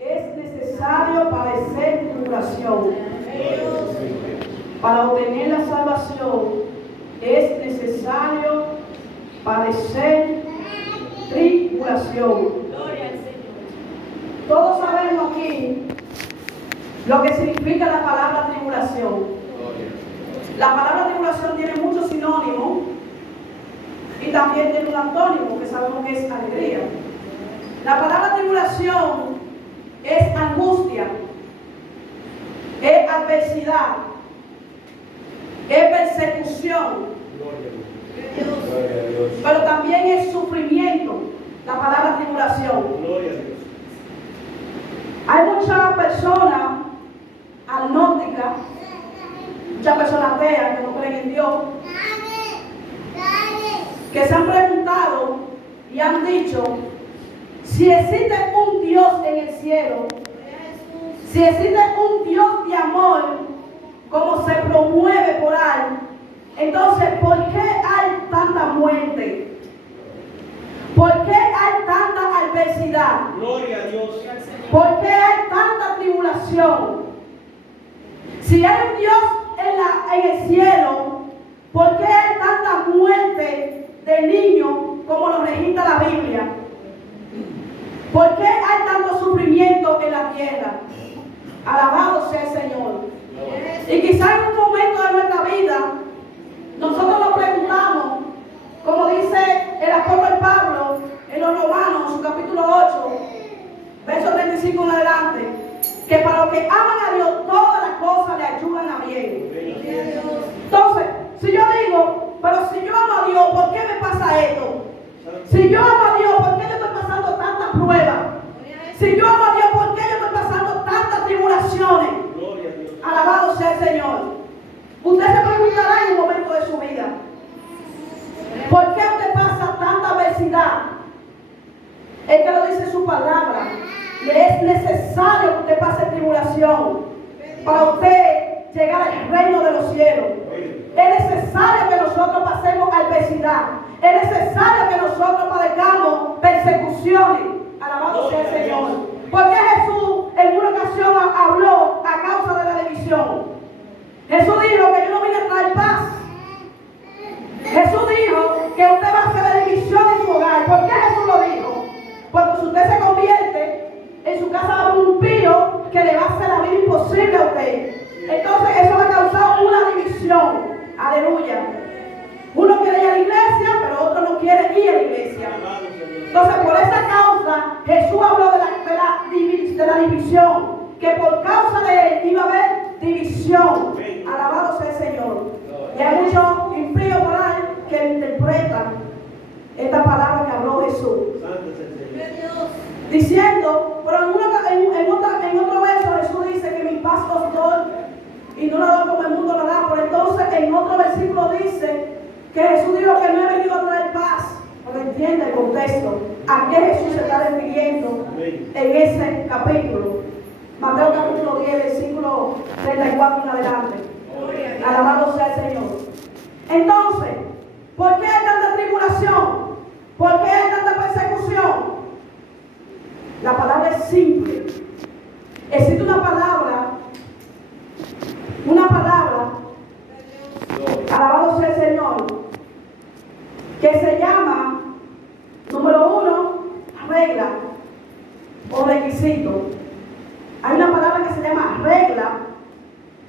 es necesario padecer tribulación. Para obtener la salvación es necesario padecer tribulación. Todos sabemos aquí lo que significa la palabra tribulación. La palabra tribulación tiene muchos sinónimos y también tiene un antónimo que sabemos que es alegría. La palabra tribulación es angustia, es adversidad, es persecución, pero también es sufrimiento. La palabra tribulación. Hay muchas personas agnósticas, muchas personas ateas que no creen en Dios, que se han preguntado y han dicho si existe un Dios en el cielo, si existe un Dios de amor como se promueve por ahí, entonces ¿por qué hay tanta muerte? ¿Por qué hay tanta adversidad? Gloria a Dios. ¿Por qué hay tanta tribulación? Si hay un Dios en el cielo, ¿por qué hay tanta muerte de niños como lo registra la Biblia? ¿Por qué hay tanto sufrimiento en la tierra? Alabado sea el Señor. Y quizás en un momento de nuestra vida, nosotros nos preguntamos, como dice el apóstol Pablo en los Romanos, su capítulo 8, verso 35 en adelante, que para los que aman a Dios, todas las cosas le ayudan a bien. Entonces, si yo digo, pero si yo amo a Dios, ¿por qué me pasa esto? Si yo amo a Dios, ¿por qué yo estoy pasando tantas pruebas? Si yo amo a Dios, ¿por qué yo estoy pasando tantas tribulaciones? Alabado sea el Señor. Usted se preguntará en un momento de su vida, ¿por qué usted pasa tanta adversidad? Es que lo dice su palabra. Le es necesario que usted pase tribulación para usted llegar al reino de los cielos. Es necesario que nosotros pasemos adversidad. Es necesario que nosotros padezcamos persecuciones. Alabado sea el Señor. Porque Jesús en una ocasión habló a causa de la división. Jesús dijo que yo no vine a traer paz. Jesús dijo que usted va a hacer división en su hogar. ¿Por qué Jesús lo dijo? Porque si usted se convierte, en su casa va a haber un pío que le va a hacer la vida imposible a usted. Entonces eso va a causar una división. Aleluya. Uno quiere ir a la iglesia, pero otro no quiere ir a la iglesia. Entonces por esa causa Jesús habló de la división. Que por causa de él iba a haber división. Alabado sea el Señor. Y hay muchos impíos por ahí que interpretan esta palabra que habló Jesús. Diciendo, pero en otro verso Jesús dice que mi paz os doy y no la doy como el mundo la da. Pero entonces en otro versículo dice que Jesús dijo que no he venido a traer paz. Pero entiende el contexto. ¿A qué Jesús se está refiriendo en ese capítulo? Mateo capítulo 10, versículo 34 en adelante. Alabado sea el Señor. Entonces, ¿por qué hay tanta tribulación? ¿Por qué hay tanta persecución? La palabra es simple. Existe una palabra, alabado sea el Señor, que se llama, número 1, regla o requisito. Hay una palabra que se llama regla,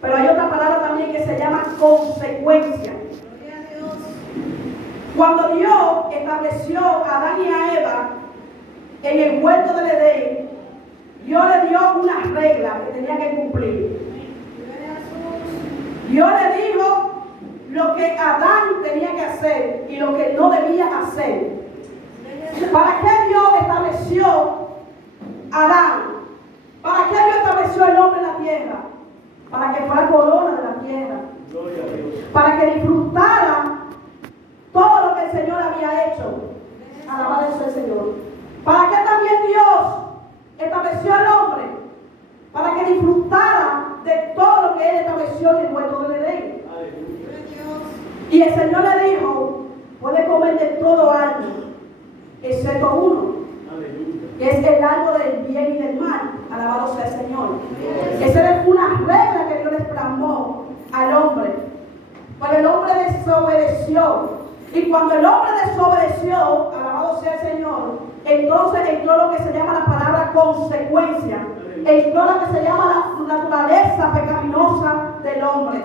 pero hay otra palabra también que se llama consecuencia. Cuando Dios estableció a Adán y a Eva en el huerto del Edén, Dios le dio una regla que tenía que cumplir. Dios le dijo lo que Adán tenía que hacer y lo que no debía hacer. ¿Para qué Dios estableció a Adán? ¿Para qué Dios estableció el hombre en la tierra? Para que fuera corona de la tierra. Para que disfrutara todo lo que el Señor había hecho. Alabado sea el Señor. ¿Para qué también Dios estableció al hombre? Para que disfrutara de todo lo que Él estableció en el huerto del Edén. Y el Señor le dijo, puede comer de todo árbol, excepto uno, que es el árbol del bien y del mal. Alabado sea el Señor. Esa es una regla que Dios les plasmó al hombre. Pero el hombre desobedeció. Y cuando el hombre desobedeció, alabado sea el Señor, entonces entró lo que se llama la palabra consecuencia. Entró lo que se llama la naturaleza pecaminosa del hombre.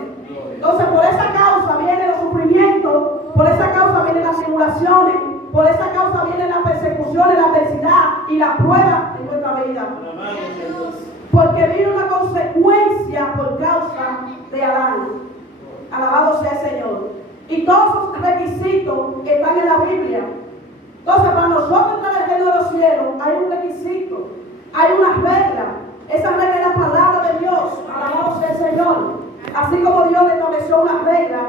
Entonces por esa causa vienen los sufrimientos, por esa causa vienen las tribulaciones, por esa causa vienen las persecuciones, la adversidad y la prueba en nuestra vida. Porque vino una consecuencia por causa de Adán. Alabado sea el Señor. Y todos esos requisitos están en la Biblia. Entonces, para nosotros entrar al reino de los cielos, hay un requisito, hay una regla. Esa regla es la palabra de Dios. Alabado sea el Señor. Así como Dios le estableció una regla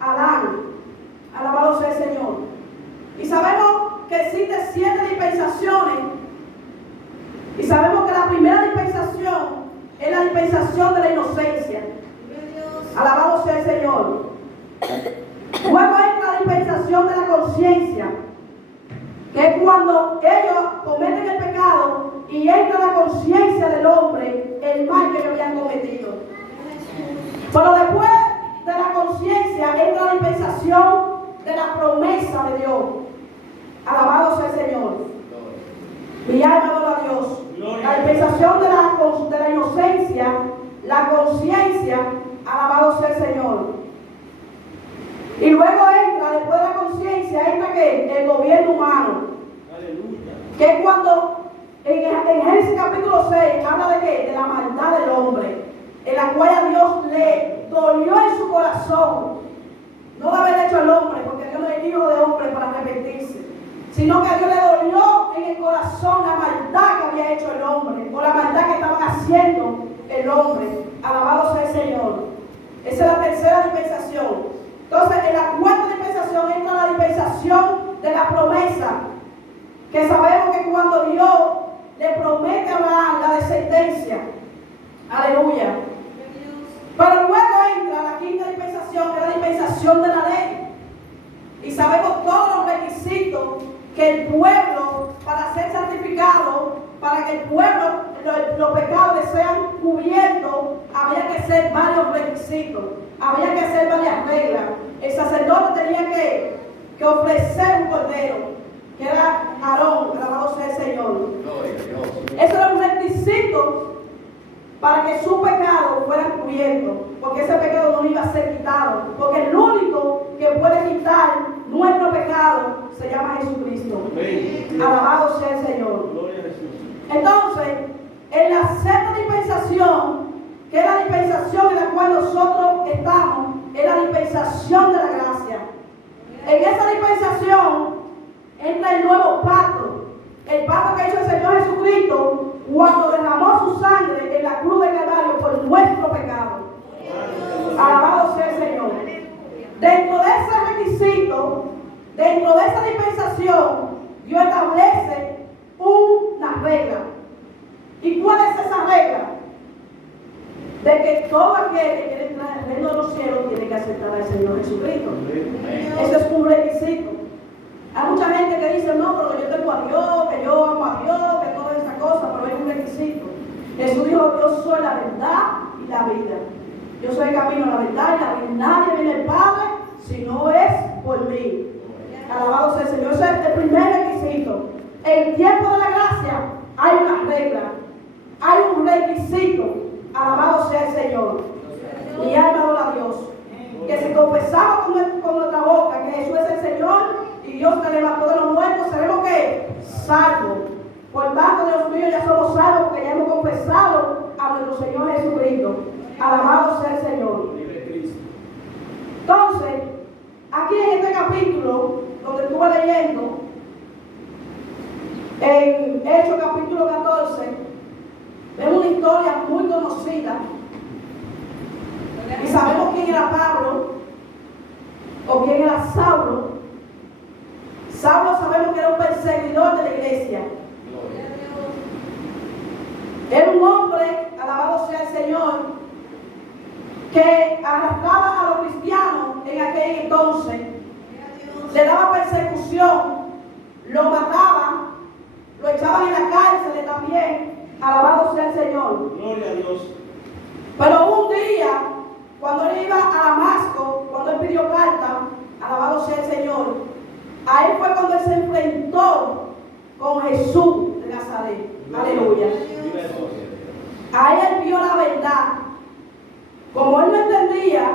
a Adán. Alabado sea el Señor. Y sabemos que existen 7 dispensaciones. Y sabemos que la primera dispensación es la dispensación de la inocencia. Alabado sea el Señor. Luego entra la dispensación de la conciencia, que es cuando ellos cometen el pecado y entra la conciencia del hombre el mal que ellos habían cometido. Pero después de la conciencia entra la dispensación de la promesa de Dios. Alabado sea el Señor. Mi alma adora a Dios. La dispensación de la inocencia, la conciencia, alabado sea el Señor. Y luego entra, después de la conciencia, entra ¿qué? El gobierno humano. Aleluya. Que es cuando en Génesis capítulo 6 habla de ¿qué? De la maldad del hombre, en la cual a Dios le dolió en su corazón no de haber hecho el hombre, porque Dios no es hijo de hombre para arrepentirse, sino que a Dios le dolió en el corazón la maldad que había hecho el hombre, o la maldad que estaban haciendo el hombre. Alabado sea el Señor. Esa es la tercera dispensación. Entonces, en la cuarta dispensación entra la dispensación de la promesa, que sabemos que cuando Dios le promete a Abraham la descendencia, aleluya. Pero luego entra la quinta dispensación, que es la dispensación de la ley. Y sabemos todos los requisitos que el pueblo, para ser santificado, para que el pueblo, los pecados sean cubiertos, había que hacer varios requisitos, había que hacer varias reglas. El sacerdote tenía que ofrecer un cordero, que era Aarón, alabado sea el Señor. Eso era un requisito para que su pecado fuera cubierto, porque ese pecado no iba a ser quitado, porque el único que puede quitar nuestro pecado se llama Jesucristo. Alabado sea el Señor. Entonces, en la sexta dispensación, que es la dispensación en la cual nosotros estamos, es la dispensación de la gracia. En esa dispensación entra el nuevo pacto, el pacto que hizo el Señor Jesucristo cuando derramó su sangre en la cruz de Calvario por nuestro pecado. Alabado sea el Señor. Dentro de ese requisito, dentro de esa dispensación, Dios establece una regla. ¿Y cuál es esa regla? De que todo aquel que quiere entrar al reino de los cielos tiene que aceptar al Señor Jesucristo. Eso es un requisito. Hay mucha gente que dice, no, pero yo tengo a Dios, que yo amo a Dios, que toda esa cosa, pero hay un requisito. Jesús dijo, yo soy la verdad y la vida. Yo soy el camino, la verdad y la vida. Nadie viene al Padre si no es por mí. Alabado sea el Señor. Ese es el primer requisito. En el tiempo de la gracia hay una regla, hay un requisito. Alabado sea el Señor. Mi alma adora a Dios. Que si confesamos con nuestra boca que Jesús es el Señor y Dios te levantó de los muertos, seremos ¿qué? Salvos. Por tanto, Dios mío, ya somos salvos porque ya hemos confesado a nuestro Señor Jesucristo. Alabado sea el Señor. Entonces, aquí en este capítulo, donde estuve leyendo, en Hechos capítulo 14, vemos una historia muy conocida. Y sabemos quién era Pablo o quién era Saulo. Saulo sabemos que era un perseguidor de la iglesia. Era un hombre, alabado sea el Señor, que arrastraba a los cristianos en aquel entonces. Le daba persecución, lo mataban, lo echaban en la cárcel también. Alabado sea el Señor. Gloria a Dios. Pero un día, cuando él iba a Damasco, cuando él pidió carta, alabado sea el Señor, ahí fue cuando él se enfrentó con Jesús de Nazaret. Aleluya. Ahí él vio la verdad. Como él no entendía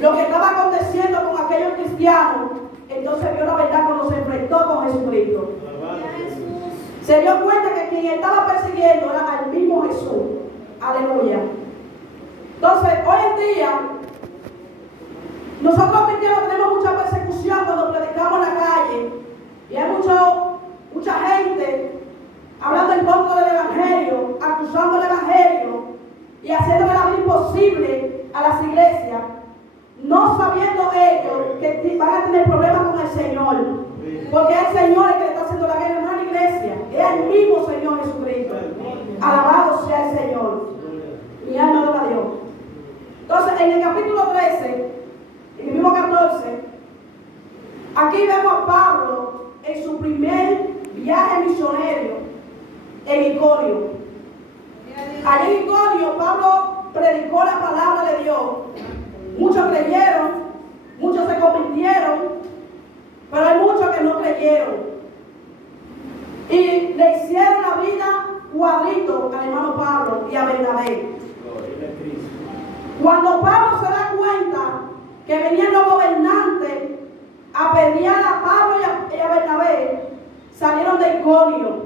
lo que estaba aconteciendo con aquellos cristianos, entonces vio la verdad cuando se enfrentó con Jesucristo. Se dio cuenta que quien estaba persiguiendo era al mismo Jesús. Aleluya. Entonces, hoy en día, nosotros cristianos tenemos mucha persecución cuando predicamos en la calle. Y hay mucha gente hablando en contra del Evangelio, acusando el Evangelio y haciéndole la vida imposible a las iglesias, no sabiendo ellos que van a tener problemas con el Señor. Porque es el Señor el que le está haciendo la guerra, no es la iglesia, es el mismo Señor Jesucristo. Alabado sea el Señor. Mi alma adora a Dios. Entonces, en el capítulo 13, en el mismo 14, aquí vemos a Pablo en su primer viaje misionero en Iconio. Allí en Iconio, Pablo predicó la palabra de Dios. Muchos creyeron, muchos se convirtieron, pero hay muchos que no creyeron. Y le hicieron la vida cuadrito al hermano Pablo y a Bernabé. Cuando Pablo se da cuenta que venían los gobernantes a pelear a Pablo y a Bernabé, salieron de Iconio.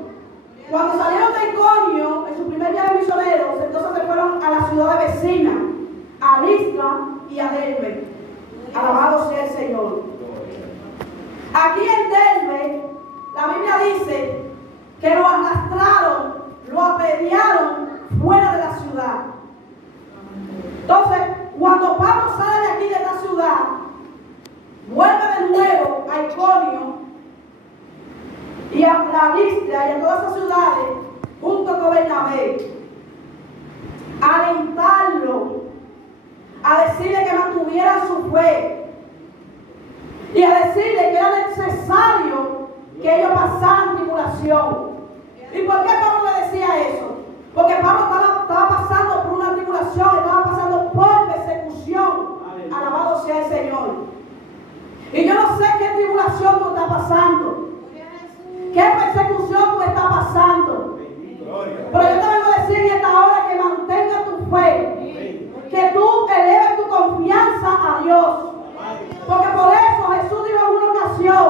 Cuando salieron de Iconio, en su primer viaje misionero, entonces se fueron a la ciudad vecina, a Listra y a Derbe. Alabado sea el Señor. Aquí en Derbe, la Biblia dice que lo arrastraron, lo apedrearon fuera de la ciudad. Entonces, cuando Pablo sale de aquí de esta ciudad, vuelve de nuevo a Iconio y a la Listra y a todas esas ciudades, junto con Bernabé, a alentarlo, a decirle que mantuvieran su fe y a decirle que era necesario que ellos pasaran tribulación. ¿Y por qué Pablo le decía eso? Porque Pablo estaba pasando por una tribulación, estaba pasando por persecución. Alabado sea el Señor. Y yo no sé qué tribulación tú estás pasando, qué persecución tú estás pasando. Pero yo te vengo a decir en esta hora que mantenga tu fe, que tú eleves tu confianza a Dios. Porque por eso Jesús dijo en una ocasión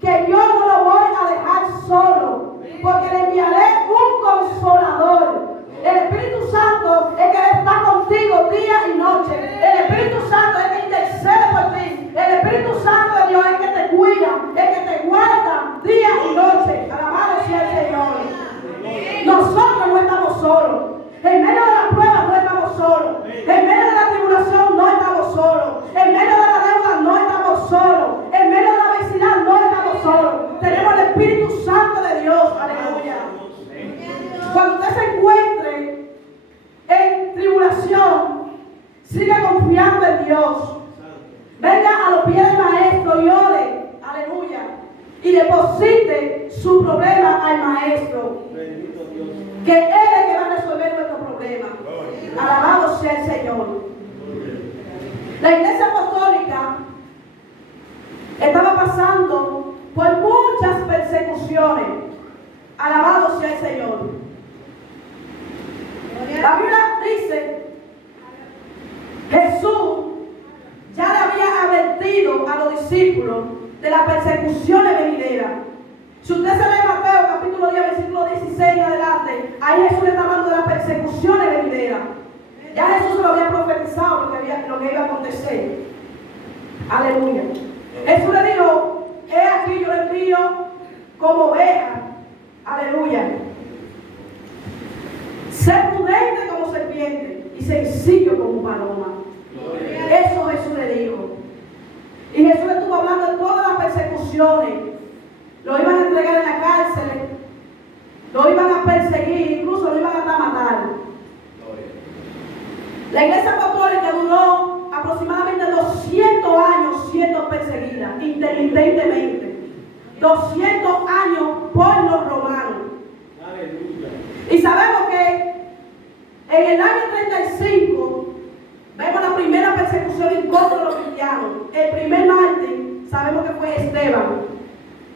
que yo no lo voy a dejar solo, porque le enviaré un consolador. El Espíritu Santo es que está contigo día y noche. El Espíritu Santo es que intercede por ti. El Espíritu Santo de Dios es que te cuida, es que te guarda día y noche. Alabado sea el Señor. Nosotros no estamos solos. En medio de la prueba no estamos solos. En medio de la tribulación no estamos solos. En medio de la deuda no estamos solos. En medio de la adversidad no estamos solos. Tenemos el Espíritu Santo de Dios. Aleluya. Cuando usted se encuentre en tribulación, siga confiando en Dios. Venga a los pies del Maestro y ore. Aleluya. Y deposite su problema al Maestro. Que Él es el que va a resolver nuestro problema. Alabado sea el Señor. La Iglesia Apostólica estaba pasando por muchas persecuciones. Alabado sea el Señor. La Biblia dice, Jesús ya le había advertido a los discípulos de las persecuciones venideras. Si usted se lee Mateo capítulo 10, versículo 16 en adelante, ahí Jesús le está hablando de las persecuciones venideras. Ya Jesús lo había profetizado lo que iba a acontecer. Aleluya. Jesús le dijo, he aquí yo le envío como oveja. Aleluya. Sé prudente como serpiente y sencillo como paloma. Eso Jesús le dijo. Y Jesús le estuvo hablando de todas las persecuciones. Lo iban a entregar en la cárcel, lo iban a perseguir, incluso lo iban a matar. La Iglesia Apostólica duró aproximadamente 200 años siendo perseguida intermitentemente. 200 años por los romanos. Y sabemos que en el año 35 vemos la primera persecución en contra de los cristianos. El primer mártir sabemos que fue Esteban,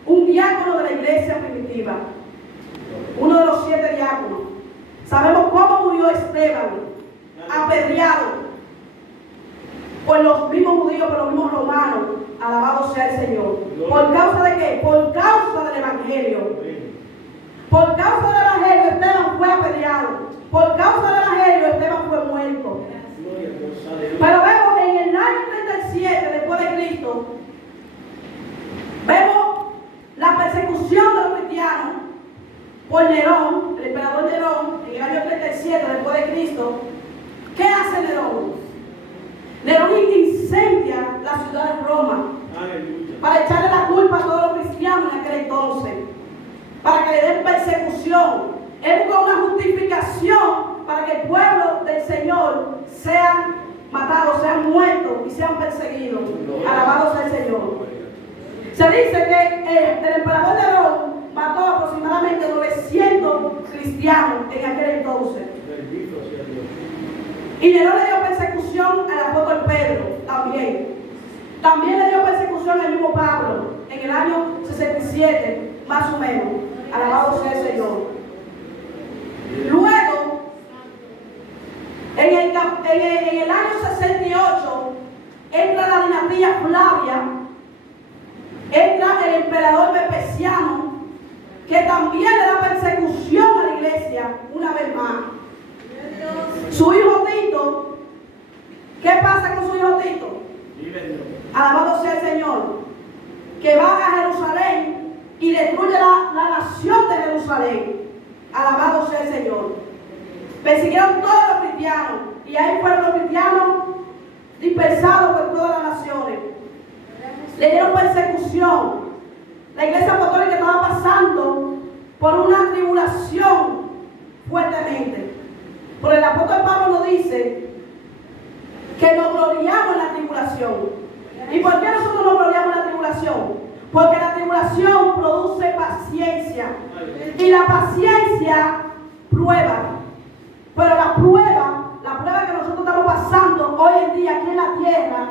un diácono de la iglesia primitiva, uno de los 7 diáconos. Sabemos cómo murió Esteban, apedreado por los mismos judíos, por los mismos romanos. Alabado sea el Señor. ¿Por causa de qué? Por causa del Evangelio. Por causa del Evangelio Esteban fue apedreado. Por causa del Evangelio Esteban fue muerto. Pero vemos en el año 37 después de Cristo, vemos la persecución de los cristianos por Nerón, el emperador Nerón, en el año 37 después de Cristo. ¿Qué hace Nerón? Nerón incendia la ciudad de Roma. Aleluya. Para echarle la culpa a todos los cristianos en aquel entonces, para que le den persecución. Él busca una justificación para que el pueblo del Señor sean matados, sean muertos y sean perseguidos. Alabado sea el Señor. Se dice que el emperador Nerón mató aproximadamente 900 cristianos en aquel entonces. Y Nerón le dio persecución al apóstol Pedro también. También le dio persecución al mismo Pablo en el año 67, más o menos. Alabado sea el Señor. Luego, en el año 68, entra la dinastía Flavia, entra el emperador Vespasiano, que también le da persecución a la iglesia una vez más. Su hijo Tito, ¿qué pasa con su hijo Tito? Alabado sea el Señor, que va a Jerusalén y destruye la nación de Jerusalén. Alabado sea el Señor. Persiguieron todos los cristianos y ahí fueron los cristianos dispersados por todas las naciones. Le dieron persecución. La iglesia apostólica estaba pasando por una tribulación fuertemente. Pero el apóstol Pablo nos dice que nos gloriamos en la tribulación. ¿Y por qué nosotros nos gloriamos en la tribulación? Porque la tribulación produce paciencia. Y la paciencia prueba. Pero la prueba que nosotros estamos pasando hoy en día aquí en la tierra,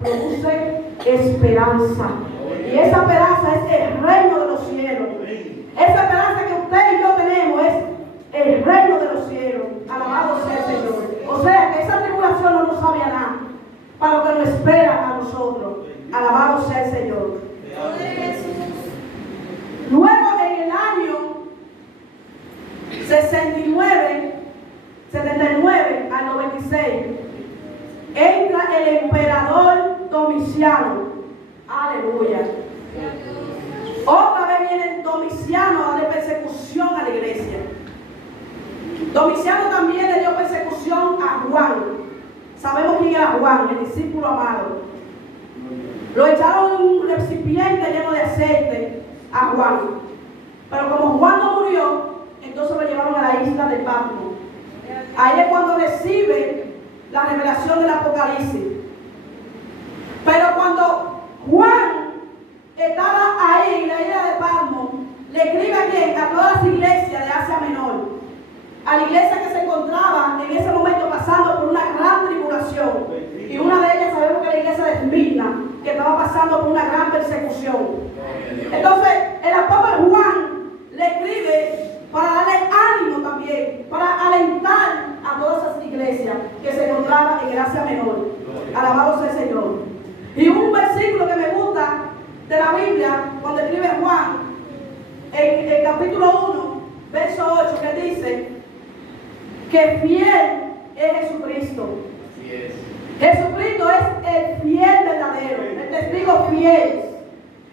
produce esperanza. Y esa esperanza es el reino de los cielos. Esa esperanza que usted y yo tenemos es el reino de los cielos. Alabado sea el Señor. O sea que esa tribulación no nos sabe a nada para lo que nos espera a nosotros. Alabado sea el Señor. Luego en el año 79 al 96 entra el emperador Domiciano. Aleluya. Otra vez viene el Domiciano a darle persecución a la iglesia. Domiciano también le dio persecución a Juan. Sabemos quién era Juan, el discípulo amado. Lo echaron en un recipiente lleno de aceite a Juan. Pero como Juan no murió, entonces lo llevaron a la isla de Patmos. Ahí es cuando recibe la revelación del Apocalipsis. Pero cuando Juan estaba ahí en la isla de Patmos, le escribe a quién? A todas las iglesias de Asia Menor. A la iglesia que se encontraba en ese momento pasando por una gran tribulación. Y una de ellas sabemos que era la iglesia de Esmirna, que estaba pasando por una gran persecución. Entonces, el apóstol Juan le escribe para darle ánimo también, para alentar a todas esas iglesias que se encontraban en el Asia Menor. Alabado sea el Señor. Y un versículo que me gusta de la Biblia, cuando escribe Juan, en el capítulo 1, verso 8, que dice que fiel es Jesucristo. Jesucristo es el fiel verdadero, el testigo fiel.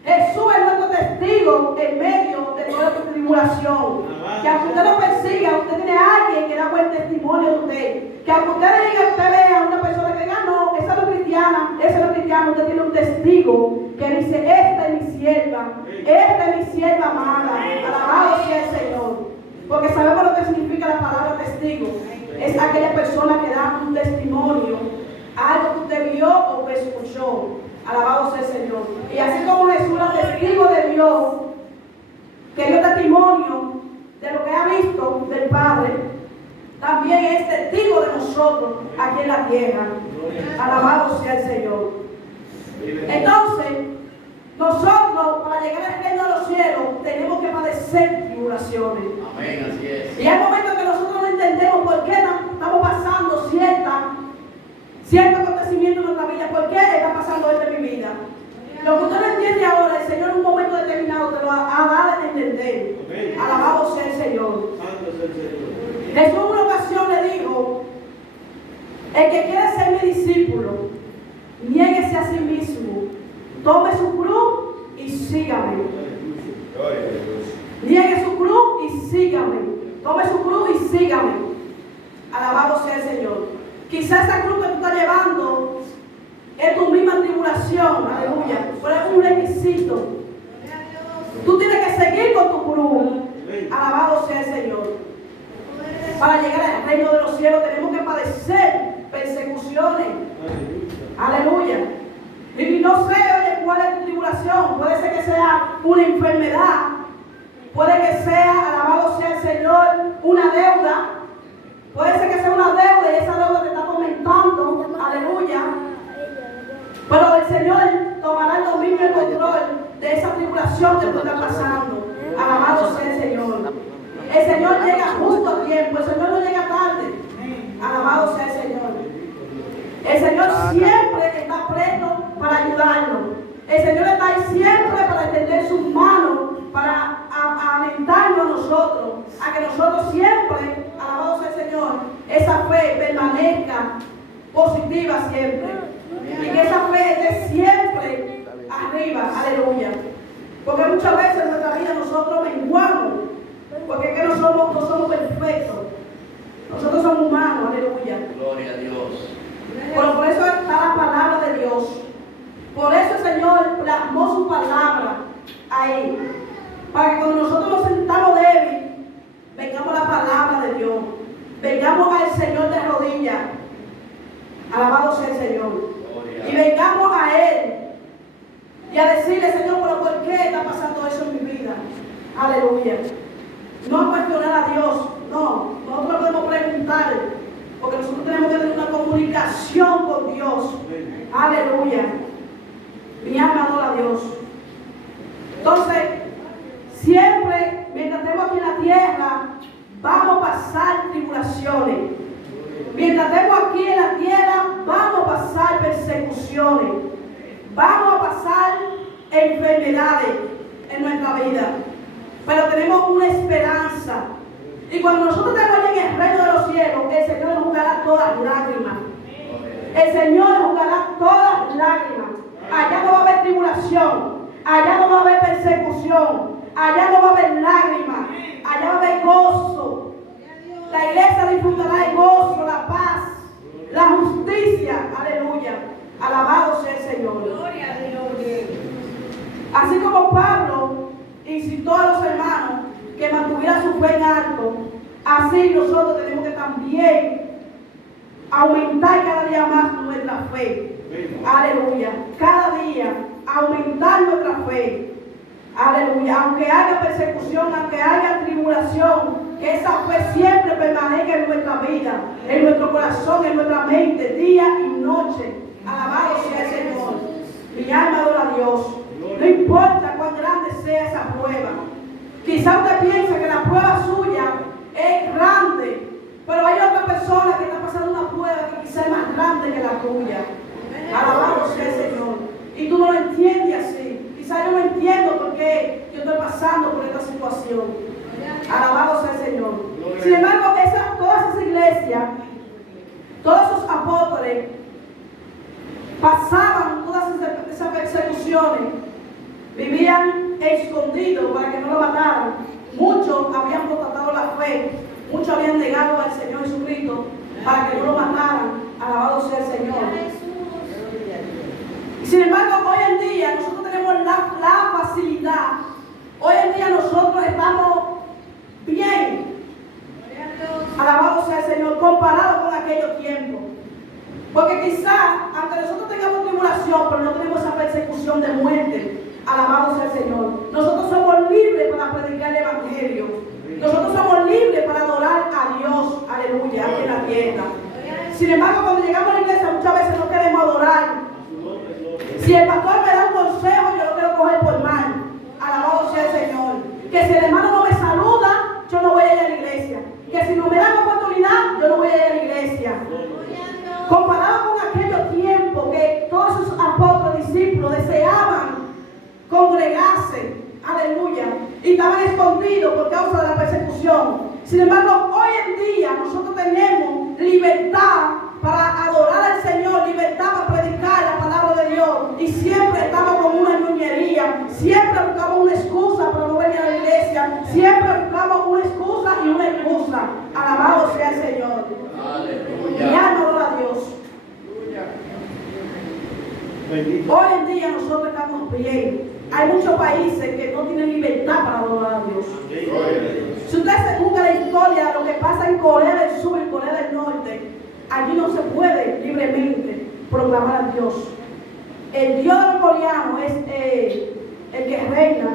Jesús es nuestro testigo en medio de toda tu tribulación. Que aunque usted lo persiga, usted tiene a alguien que da buen testimonio de usted. Que aunque usted le diga, usted vea a una persona que diga, no, esa no es cristiana, ese no es cristiano, usted tiene un testigo que dice, esta es mi sierva amada. Alabado sea el Señor. Porque sabemos lo que significa la palabra testigo. Es aquella persona que da un testimonio, algo que usted vio o que escuchó. Alabado sea el Señor. Y así como Jesús era testigo de Dios, que dio testimonio de lo que ha visto del Padre, también es testigo de nosotros aquí en la tierra. Alabado sea el Señor. Entonces, nosotros para llegar al reino de los cielos tenemos que padecer tribulaciones. Amén, así es. Y hay momentos que nosotros no entendemos por qué estamos pasando cierto acontecimiento en nuestra vida. ¿Por qué está pasando esto en mi vida? Lo que usted no entiende ahora, el Señor en un momento determinado te lo ha dado a entender. Amén. Alabado sea el Señor. Santo sea el Señor. Jesús en una ocasión le dijo: el que quiere ser mi discípulo, niéguese a sí mismo, tome su cruz y sígame. Niegue su cruz y sígame. Tome su cruz y sígame. Alabado sea el Señor. Quizás esa cruz que tú estás llevando es tu misma tribulación, aleluya, pero es un requisito. Tú tienes que seguir con tu cruz. Alabado sea el Señor. Para llegar al reino de los cielos tenemos que padecer persecuciones. Aleluya. Y no sé, oye, cuál es tu tribulación. Puede ser que sea una enfermedad. Puede que sea, alabado sea el Señor, una deuda. Puede ser que sea una deuda y esa deuda te está aumentando. Aleluya. Pero el Señor tomará el dominio y el control de esa tribulación que tú estás pasando. Alabado sea el Señor. El Señor llega justo a tiempo. El Señor no llega tarde. Alabado sea el Señor. El Señor siempre está presto para ayudarnos. El Señor está ahí siempre para extender sus manos, para alentarnos a nosotros, a que nosotros siempre, alabado sea el Señor, esa fe permanezca positiva siempre. Y que esa fe esté siempre arriba, aleluya. Porque muchas veces en nuestra vida nosotros menguamos, porque es que no somos perfectos. Nosotros somos humanos, aleluya. Gloria a Dios. Pero por eso está la palabra de Dios. Por eso el Señor plasmó su palabra ahí. Para que cuando nosotros nos sentamos débiles, vengamos a la palabra de Dios. Vengamos al Señor de rodillas. Alabado sea el Señor. Y vengamos a Él. Y a decirle: Señor, ¿pero por qué está pasando eso en mi vida? Aleluya. No a cuestionar a Dios. No, nosotros podemos preguntar. Porque nosotros tenemos que tener una comunicación con Dios. Aleluya. Mi alma adora a Dios. Entonces, siempre, mientras estemos aquí en la tierra, vamos a pasar tribulaciones. Mientras estemos aquí en la tierra, vamos a pasar persecuciones. Vamos a pasar enfermedades en nuestra vida. Pero tenemos una esperanza. Y cuando nosotros estemos allí en el reino de los cielos, el Señor enjugará todas lágrimas. El Señor enjugará todas lágrimas. Allá no va a haber tribulación. Allá no va a haber persecución. Allá no va a haber lágrimas. Allá va a haber gozo. La iglesia disfrutará el gozo, la paz, la justicia. Aleluya. Alabado sea el Señor. Gloria a Dios. Así como Pablo incitó a los hermanos que mantuvieran su fe en alto, así nosotros tenemos que también aumentar cada día más nuestra fe. Aleluya. Cada día aumentar nuestra fe. Aleluya. Aunque haya persecución, aunque haya tribulación, que esa fe siempre permanezca en nuestra vida, en nuestro corazón, en nuestra mente, día y noche. Alabado sea el Señor. Mi alma adora a Dios. No importa cuán grande sea esa prueba. Quizá usted piensa que la prueba suya es grande, pero hay otra persona que está pasando una prueba que quizá es más grande que la tuya. Alabado sea el Señor. Y tú no lo entiendes así. Quizá yo no entiendo por qué yo estoy pasando por esta situación. Alabado sea el Señor. Sin embargo, todas esas iglesias, todos esos apóstoles, pasaban todas esas persecuciones, vivían escondidos para que no lo mataran. Muchos habían apostatado la fe, muchos habían negado al Señor Jesucristo para que no lo mataran. Alabado sea el Señor. Sin embargo, hoy en día nosotros tenemos la facilidad. Hoy en día nosotros estamos bien. Alabado sea el Señor, comparado con aquellos tiempos. Porque quizás, aunque nosotros tengamos tribulación, pero no tenemos esa persecución de muerte. Alabado sea el Señor. Nosotros somos libres para predicar el Evangelio. Nosotros somos libres para adorar a Dios, aleluya, aquí en la tierra. Sin embargo, cuando llegamos a la iglesia muchas veces no queremos adorar. Si el pastor me da un consejo, yo lo quiero coger por mal. Alabado sea el Señor. Que si el hermano no me saluda, yo no voy a ir a la iglesia. Que si no me dan oportunidad, yo no voy a ir a la iglesia. Comparado con aquellos tiempos que todos esos apóstoles, discípulos deseaban congregarse, aleluya, y estaban escondidos por causa de la persecución. Sin embargo, hoy en día nosotros tenemos libertad para adorar al Señor, libertad para predicar la palabra de Dios, y siempre estamos con una ñoñería, siempre buscamos una excusa para no venir a la iglesia, siempre buscamos una excusa y una excusa. Alabado sea el Señor. Mi alma adora a Dios. Hoy en día nosotros estamos bien. Hay muchos países que no tienen libertad para adorar a Dios. Si usted se busca la historia de lo que pasa en Corea del Sur y Corea del Norte, allí no se puede libremente proclamar a Dios. El Dios de los coreanos es el que reina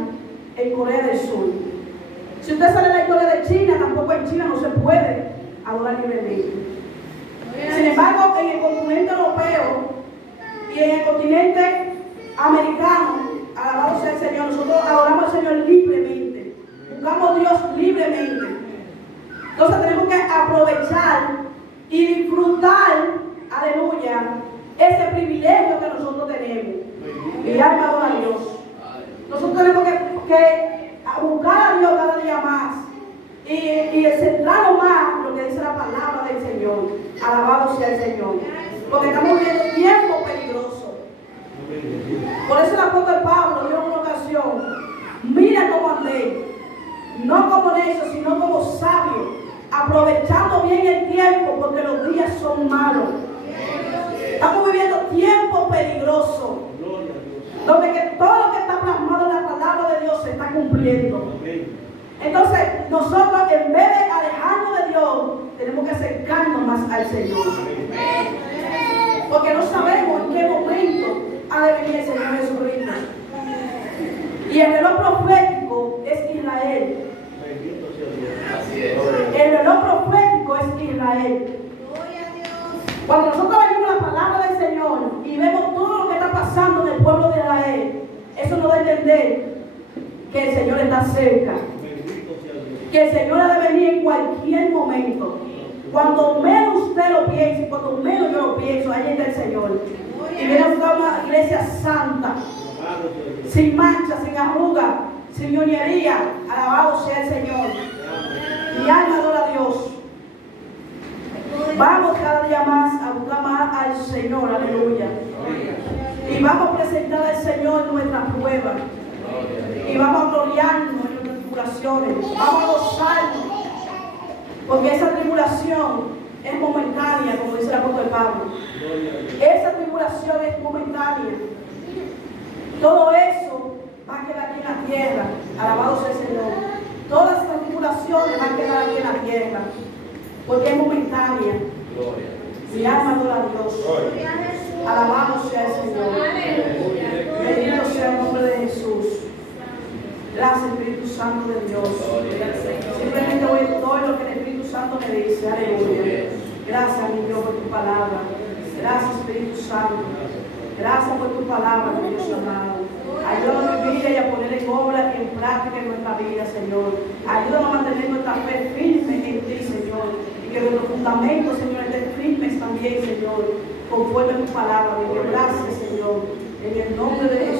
en Corea del Sur. Si usted sale de la historia de China, tampoco en China no se puede adorar libremente. Sin embargo, en el continente europeo y en el continente americano, alabado sea el Señor, nosotros adoramos al Señor libremente, buscamos a Dios libremente. Entonces tenemos que aprovechar y disfrutar, aleluya, ese privilegio que nosotros tenemos. Mi alma adora a Dios. Nosotros tenemos que buscar a Dios cada día más y centrarnos más en lo que dice la palabra del Señor. Alabado sea el Señor. Porque estamos viviendo tiempos peligrosos. Por eso el apóstol Pablo dijo en una ocasión: mira cómo andé, no como necio, sino como sabio, aprovechando bien el tiempo, porque los días son malos. Estamos viviendo tiempos peligrosos, donde que todo lo que está plasmado en la palabra de Dios se está cumpliendo. Entonces, nosotros, en vez de alejarnos de Dios, tenemos que acercarnos más al Señor. Porque no sabemos en qué momento ha de venir el Señor Jesucristo. Y el reloj profético es Israel. El reloj profético es Israel. Cuando nosotros venimos a la palabra del Señor y vemos todo lo que está pasando en el pueblo de Israel, eso nos da a entender que el Señor está cerca. Que el Señor ha de venir en cualquier momento. Cuando menos usted lo piense, cuando menos yo lo pienso, ahí está el Señor. Y viene a buscar una iglesia santa, sin mancha, sin arruga, sin ñoñería. Alabado sea el Señor. Mi alma adora a Dios. Vamos cada día más a buscar más al Señor, aleluya. Y vamos a presentar al Señor nuestras pruebas. Y vamos a gloriarnos en nuestras tribulaciones. Vamos a gozarnos. Porque esa tribulación es momentánea, como dice el apóstol Pablo. Esa tribulación es momentánea. Todo eso va a quedar aquí en la tierra. Alabado sea el Señor. Todas estas tribulaciones van a quedar aquí en la tierra. Porque es momentánea. Mi alma adora a Dios. Alabado sea el Señor. Bendito sea el nombre de Jesús. Gracias, Espíritu Santo de Dios. Simplemente voy a todo lo que el Espíritu Santo me dice. Aleluya. Gracias, mi Dios, por tu palabra. Gracias, Espíritu Santo. Gracias por tu palabra, mi Dios amado. Ayúdanos a vivir y a poner en obra y en práctica en nuestra vida, Señor. Ayúdanos a mantener nuestra fe firme en ti, Señor. Y que nuestros fundamentos, Señor, estén firmes también, Señor. Conforme a tu palabra, mi Dios. Gracias, Señor. En el nombre de Jesús.